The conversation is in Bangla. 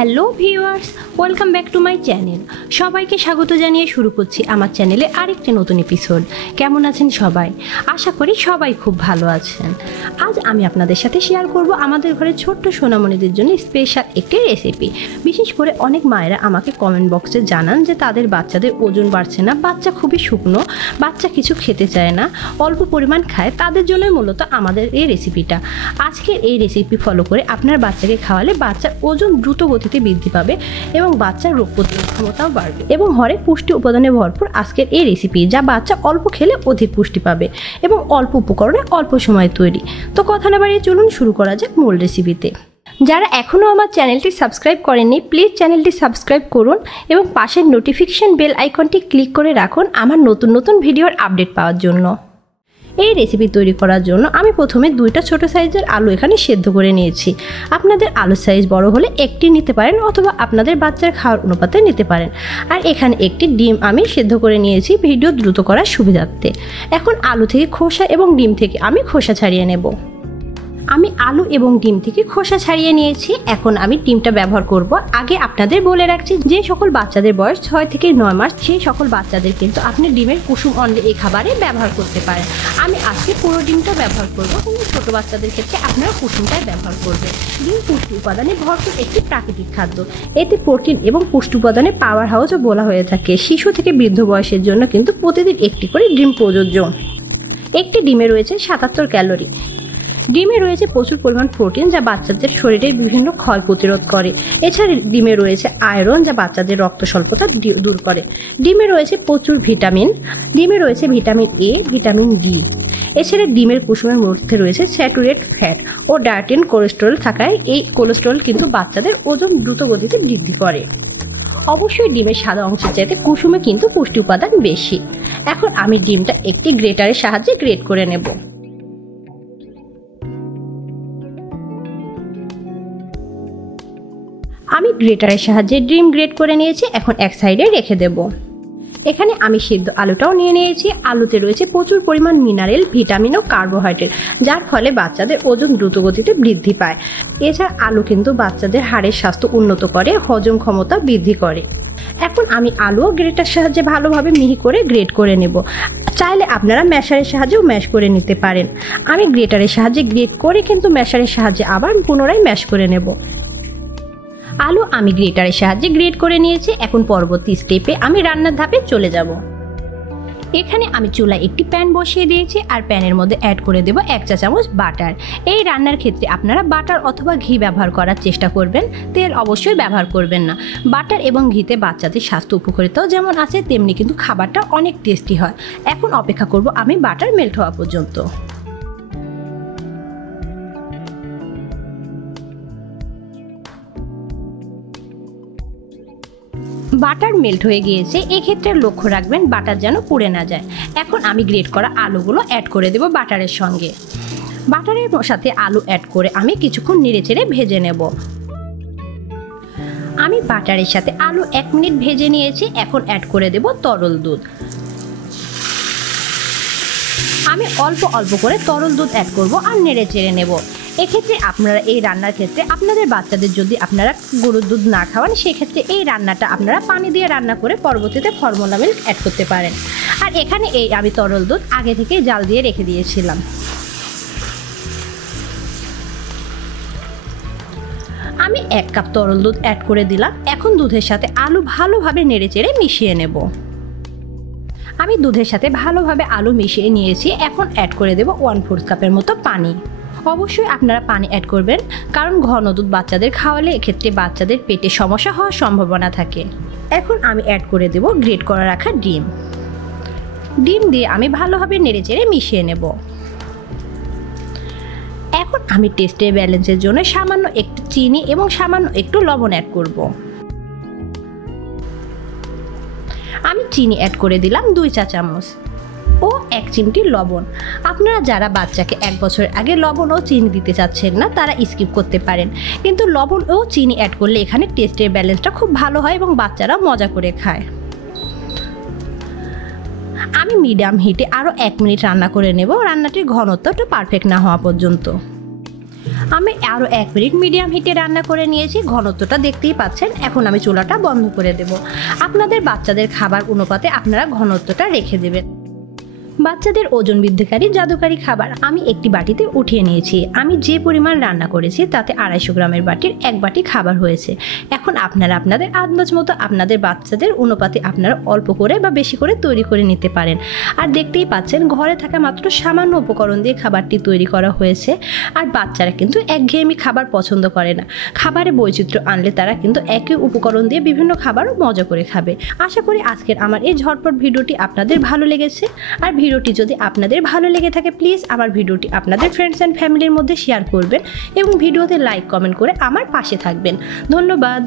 Hello viewers, welcome back to my channel. সবাইকে স্বাগত জানিয়ে শুরু করছি আমার চ্যানেলে আরেকটি নতুন এপিসোড। কেমন আছেন সবাই? আশা করি সবাই খুব ভালো আছেন। আজ আমি আপনাদের সাথে শেয়ার করব আমাদের ঘরের ছোট্ট সোনামণিদের জন্য স্পেশাল একটি রেসিপি। বিশেষ করে অনেক মায়েরা আমাকে কমেন্ট বক্সে জানান যে তাদের বাচ্চাদের ওজন বাড়ছে না, বাচ্চা খুবই শুকনো, বাচ্চা কিছু খেতে চায় না, অল্প পরিমাণ খায়। তাদের জন্যই মূলত আমাদের এই রেসিপিটা। আজকের এই রেসিপি ফলো করে আপনার বাচ্চাকে খাওয়ালে বাচ্চার ওজন দ্রুত গতিতে বৃদ্ধি পাবে এবং বাচ্চার রোগ প্রতিরোধ ক্ষমতাও বাড়বে এবং হরে পুষ্টি উপাদানে ভরপুর আজকের এই রেসিপি, যা বাচ্চা অল্প খেলে অধিক পুষ্টি পাবে এবং অল্প উপকরণে অল্প সময় তৈরি। তো কথা না বাড়িয়ে চলুন শুরু করা যাক মূল রেসিপিতে। যারা এখনও আমার চ্যানেলটি সাবস্ক্রাইব করেননি, প্লিজ চ্যানেলটি সাবস্ক্রাইব করুন এবং পাশের নোটিফিকেশন বেল আইকনটি ক্লিক করে রাখুন আমার নতুন নতুন ভিডিওর আপডেট পাওয়ার জন্য। এই রেসিপি তৈরি করার জন্য আমি প্রথমে দুইটা ছোট সাইজের আলু এখানে সেদ্ধ করে নিয়েছি। আপনাদের আলুর সাইজ বড় হলে একটি নিতে পারেন অথবা আপনাদের বাচ্চার খাওয়ার অনুপাতে নিতে পারেন। আর এখানে একটি ডিম আমি সেদ্ধ করে নিয়েছি ভিডিও দ্রুত করার সুবিধার্থে। এখন আলু থেকে খোসা এবং ডিম থেকে আমি খোসা ছাড়িয়ে নেব। আমি আলু এবং ডিম থেকে খোসা ছাড়িয়ে নিয়েছি। এখন আমি ডিমটা ব্যবহার করব। আগে আপনাদের বলে রাখছি, যে সকল বাচ্চাদের বয়স 6 থেকে 9 মাস সেই সকল বাচ্চাদের কিন্তু আপনি ডিমের কুসুম অন্ডে এই খাবারে ব্যবহার করতে পারেন। আমি আজকে পুরো ডিমটা ব্যবহার করব, কিন্তু ছোটো বাচ্চাদের ক্ষেত্রে আপনারা কুসুমটাই ব্যবহার করবেন। ডিম পুষ্টি উপাদানে ভরপুর একটি প্রাকৃতিক খাদ্য। এতে প্রোটিন এবং পুষ্টি উপাদানে পাওয়ার হাউসও বলা হয়ে থাকে। শিশু থেকে বৃদ্ধ বয়সের জন্য কিন্তু প্রতিদিন একটি করে ডিম প্রযোজ্য। একটি ডিমে রয়েছে 77 ক্যালোরি। ডিমে রয়েছে প্রচুর পরিমাণ প্রোটিন, যা বাচ্চাদের শরীরের বিভিন্ন ক্ষয় প্রতিরোধ করে। এছাড়া ডিমে রয়েছে আয়রন, যা বাচ্চাদের রক্ত স্বল্পতা দূর করে। ডিমে রয়েছে প্রচুর ভিটামিন। ডিমে রয়েছে ভিটামিন এ, ভিটামিন ডি। এছাড়া ডিমের কুসুমের মধ্যে রয়েছে স্যাচুরেটেড ফ্যাট ও ডায়েটেন কোলেস্টেরল থাকায় এই কোলেস্টেরল কিন্তু বাচ্চাদের ওজন দ্রুত গতিতে বৃদ্ধি করে। অবশ্যই ডিমের সাদা অংশের চাইতে কুসুমে কিন্তু পুষ্টি উপাদান বেশি। এখন আমি ডিমটা একটি গ্রেটারের সাহায্যে গ্রেট করে নেব। আমি গ্রেটারের সাহায্যে ডিম গ্রেট করে নিয়েছি। এখন এক সাইডে রেখে দেব। এখানে আমি সিদ্ধ আলুটাও নিয়ে নিয়েছি। আলুতে রয়েছে প্রচুর পরিমাণ মিনারেল, ভিটামিন ও কার্বোহাইড্রেট, যার ফলে বাচ্চাদের ওজন দ্রুত গতিতে বৃদ্ধি পায়। এছাড়া আলু কিন্তু বাচ্চাদের হাড়ের স্বাস্থ্য উন্নত করে, হজম ক্ষমতা বৃদ্ধি করে। এখন আমি আলুও গ্রেটার সাহায্যে ভালোভাবে মিহি করে গ্রেট করে নেব। চাইলে আপনারা ম্যাশারের সাহায্যেও ম্যাশ করে নিতে পারেন। আমি গ্রেটারের সাহায্যে গ্রেট করে কিন্তু ম্যাশারের সাহায্যে আবার পুনরায় ম্যাশ করে নেব। আলু আমি গ্রেটারের সাহায্যে গ্রেট করে নিয়েছি। এখন পরবর্তী স্টেপে আমি রান্নার ধাপে চলে যাব। এখানে আমি চুলায় একটি প্যান বসিয়ে দিয়েছি আর প্যানের মধ্যে অ্যাড করে দেব 1 চা চামচ বাটার। এই রান্নার ক্ষেত্রে আপনারা বাটার অথবা ঘি ব্যবহার করার চেষ্টা করবেন, তেল অবশ্যই ব্যবহার করবেন না। বাটার এবং ঘিতে বাচ্চাদের স্বাস্থ্য উপকারিতাও যেমন আছে, তেমনি কিন্তু খাবারটা অনেক টেস্টি হয়। এখন অপেক্ষা করব আমি বাটার মেল্ট হওয়া পর্যন্ত। বাটার মেল্ট হয়ে গিয়েছে। এক্ষেত্রে লক্ষ্য রাখবেন বাটার যেন পুড়ে না যায়। এখন আমি গ্রেট করা আলুগুলো অ্যাড করে দেব বাটারের সঙ্গে। বাটারের সাথে আলু অ্যাড করে আমি কিছুক্ষণ নেড়েচেড়ে ভেজে নেব। আমি বাটারের সাথে আলু 1 মিনিট ভেজে নিয়েছি। এখন অ্যাড করে দেব তরল দুধ। আমি অল্প অল্প করে তরল দুধ অ্যাড করব আর নেড়েচেড়ে নেব। এক্ষেত্রে আপনারা এই রান্নার ক্ষেত্রে আপনাদের বাচ্চাদের যদি আপনারা গরুর দুধ না খাওয়ান, সেক্ষেত্রে এই রান্নাটা আপনারা পানি দিয়ে রান্না করে পরবর্তীতে ফর্মুলা মিল্ক অ্যাড করতে পারেন। আর এখানে আমি তরল দুধ আগে থেকে জাল দিয়ে রেখে দিয়েছিলাম। আমি 1 কাপ তরল দুধ অ্যাড করে দিলাম। এখন দুধের সাথে আলু ভালোভাবে নেড়েচেড়ে মিশিয়ে নেব। আমি দুধের সাথে ভালোভাবে আলু মিশিয়ে নিয়েছি। এখন অ্যাড করে দেব 1/4 কাপের মতো পানি। অবশ্যই আপনারা পানি অ্যাড করবেন, কারণ ঘন দুধ বাচ্চাদের খাওয়ালে এক্ষেত্রে বাচ্চাদের পেটে সমস্যা হওয়ার সম্ভাবনা থাকে। এখন আমি অ্যাড করে দেব গ্রেট করা রাখা ডিম। ডিম দিয়ে আমি ভালোভাবে নেড়েচেড়ে মিশিয়ে নেব। এখন আমি টেস্টের ব্যালেন্সের জন্য সামান্য একটু চিনি এবং সামান্য একটু লবণ অ্যাড করব। আমি চিনি অ্যাড করে দিলাম 2 চা চামচ ও 1 চিমটি লবণ। আপনারা যারা বাচ্চাকে 1 বছরের আগে লবণ ও চিনি দিতে চাচ্ছেন না, তারা স্কিপ করতে পারেন, কিন্তু লবণ ও চিনি অ্যাড করলে এখানে টেস্টের ব্যালেন্সটা খুব ভালো হয় এবং বাচ্চারা মজা করে খায়। আমি মিডিয়াম হিটে আরও 1 মিনিট রান্না করে নেব, রান্নাটির ঘনত্বটা পারফেক্ট না হওয়া পর্যন্ত। আমি আরও 1 মিনিট মিডিয়াম হিটে রান্না করে নিয়েছি। ঘনত্বটা দেখতেই পাচ্ছেন। এখন আমি চুলাটা বন্ধ করে দেব। আপনাদের বাচ্চাদের খাবার অনুপাতে আপনারা ঘনত্বটা রেখে দেবেন। বাচ্চাদের ওজন বৃদ্ধিকারী জাদুকারী খাবার আমি একটি বাটিতে উঠিয়ে নিয়েছি। আমি যে পরিমাণ রান্না করেছি তাতে 250 গ্রামের বাটির 1 বাটি খাবার হয়েছে। এখন আপনারা আপনাদের আন্দাজ মতো আপনাদের বাচ্চাদের অনুপাতে আপনারা অল্প করে বা বেশি করে তৈরি করে নিতে পারেন। আর দেখতেই পাচ্ছেন ঘরে থাকা মাত্র সামান্য উপকরণ দিয়ে খাবারটি তৈরি করা হয়েছে। আর বাচ্চারা কিন্তু একঘেয়েমি খাবার পছন্দ করে না। খাবারে বৈচিত্র্য আনলে তারা কিন্তু একই উপকরণ দিয়ে বিভিন্ন খাবারও মজা করে খাবে। আশা করি আজকের আমার এই ঝটপট ভিডিওটি আপনাদের ভালো লেগেছে। আর ভিডিওটি যদি আপনাদের ভালো লেগে থাকে প্লিজ আমার ভিডিওটি আপনাদের ফ্রেন্ডস অ্যান্ড ফ্যামিলির মধ্যে শেয়ার করবেন এবং ভিডিওতে লাইক কমেন্ট করে আমার পাশে থাকবেন। ধন্যবাদ।